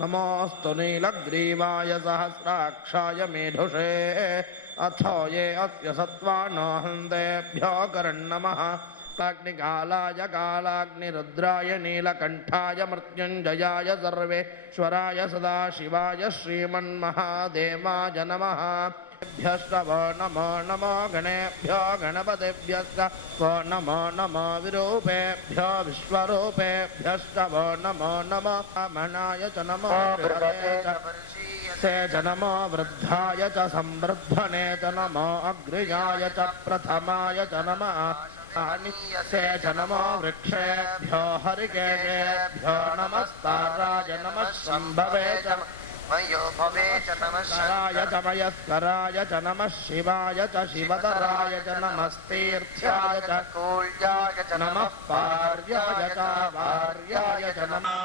नमोऽस्तु नीलग्रीवाय सहस्राक्षाय मेधुषे अथो ये अस्य सत्त्वानो हन्तेभ्यो करन्नमः अग्निकालाय कालाग्निरुद्राय नीलकण्ठाय मृत्युञ्जयाय सर्वेश्वराय सदाशिवाय श्रीमन्महादेवाय नमः। भ्यस्तवो नमो नमो गणेभ्यो गणपतिभ्यस्तवो नमो नमो विरूपेभ्यो विश्वरूपेभ्यस्तवो नमो नमो मनाय च नमो से च नमो वृद्धाय च संवृद्धने च नमो अग्रयाय च प्रथमाय च नमः से च नमो वृक्षेभ्यो हरिकेशेभ्यो नमस्ताराय नमः शम्भवे च मयो भवे च नमस्काराय च मयस्कराय च नमः शिवाय च शिवतराय च नमस्तीर्थ्याय च कूल्याय च नमः पार्याय च वार्याय च नमः।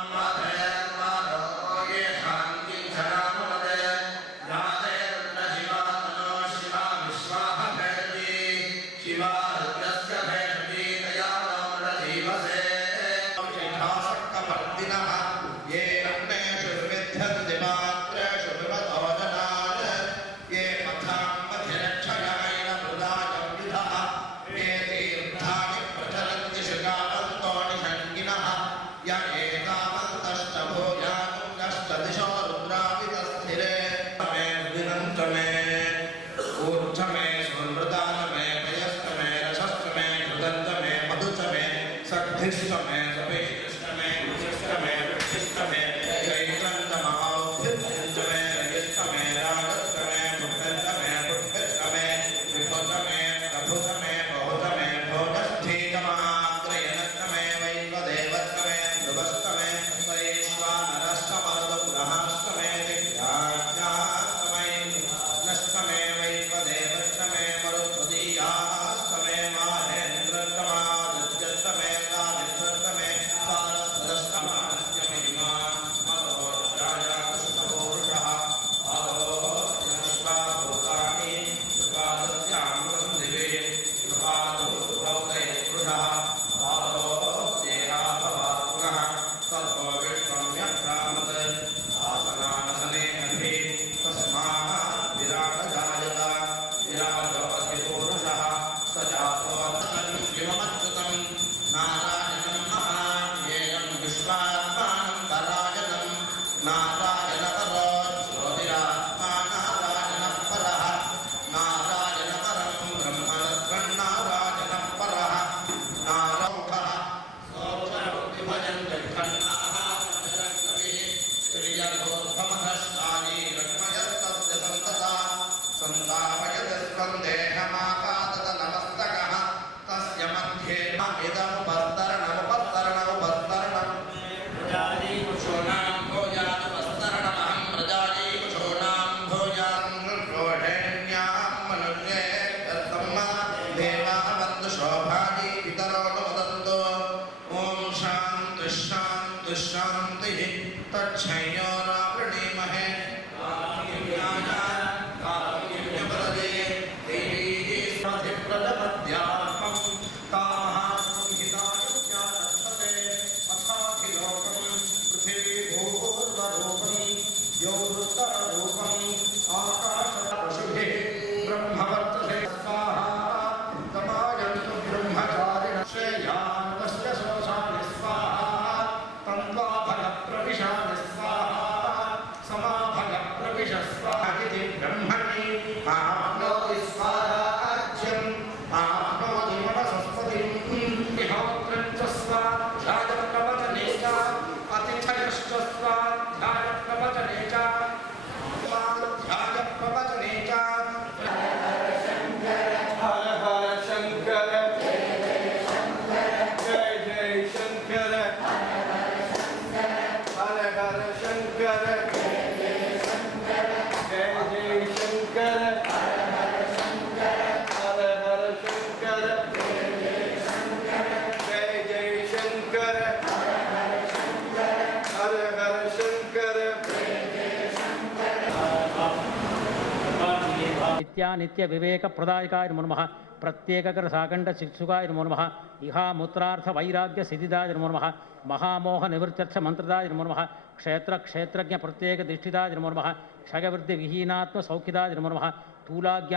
नित्य विवेक प्रदायकाय नमो नमः। प्रत्येककर साकंड शिक्षुकाय नमो नमः। इहा मूत्रार्थ वैराग्य सिद्धिदाय नमो नमः। महामोह निवृत्त्यर्थ मंत्रदाय नमो नमः। క్షేత్ర క్షేత్రజ్ఞ ప్రత్యేక దిష్టిదాది నమో నమః క్షయవృద్ధి విహీనాత్మ సౌఖ్యదాది నమో నమః స్థూలాజ్ఞ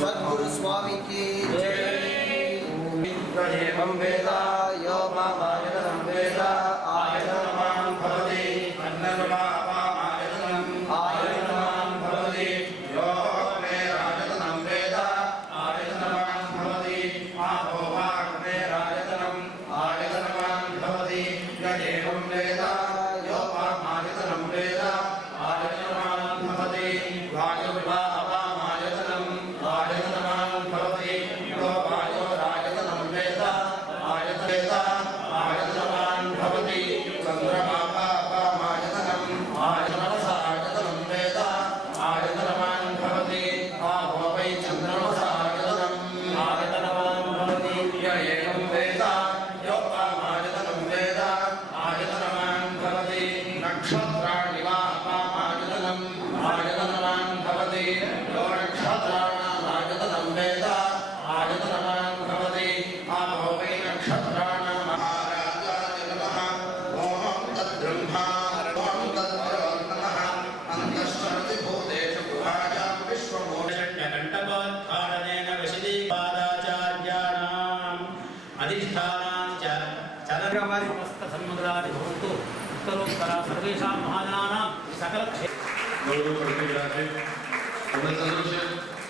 सद्गुरु स्वामी की एवं वेद यो मामायतनं वेद आयतनमान् भवति अन्नर्वापामायतनम् आयतनमान् भवति यो अग्नेरायतनं वेद आयतनमान् भवति आपो वाग्नेरायतनम् आयतनमान् भवति य एवं वेद यो मामायतनं वेद आयतनमान् भवति वायुर्वा अपामायतनम् आयतनमान् भवति यो वायोरायतनं वेद आयतनवान् भवति चन्द्रमापामायतनम् आयतनमसायतनं वेद आयतनवान् भवति आपो वै चन्द्रमसायतनम् आयतनवान् भवति य एवं वेद योपामायतनं वेद आयतनवान् भवति नक्षत्राणि वा अपामायतनम् आयतनवान् भवति यो नक्षत्राणामायतनं वेद आयतनवान् भवति आपो वै नक्षत्राणां महाराजाय नमः ॐ तद्ब्रह्मा ॐ तद्वरुणः अन्तश्चरति भूतेषु गुहायां विश्वमोषण्यकण्टकोद्घाटनेन विशदीपादाचार्याणाम् अधिष्ठानां च चलनवारि समस्त सन्मुद्रादि भवन्तु उत्तरोत्तरा सर्वेषां महाजनानां सकल गौरव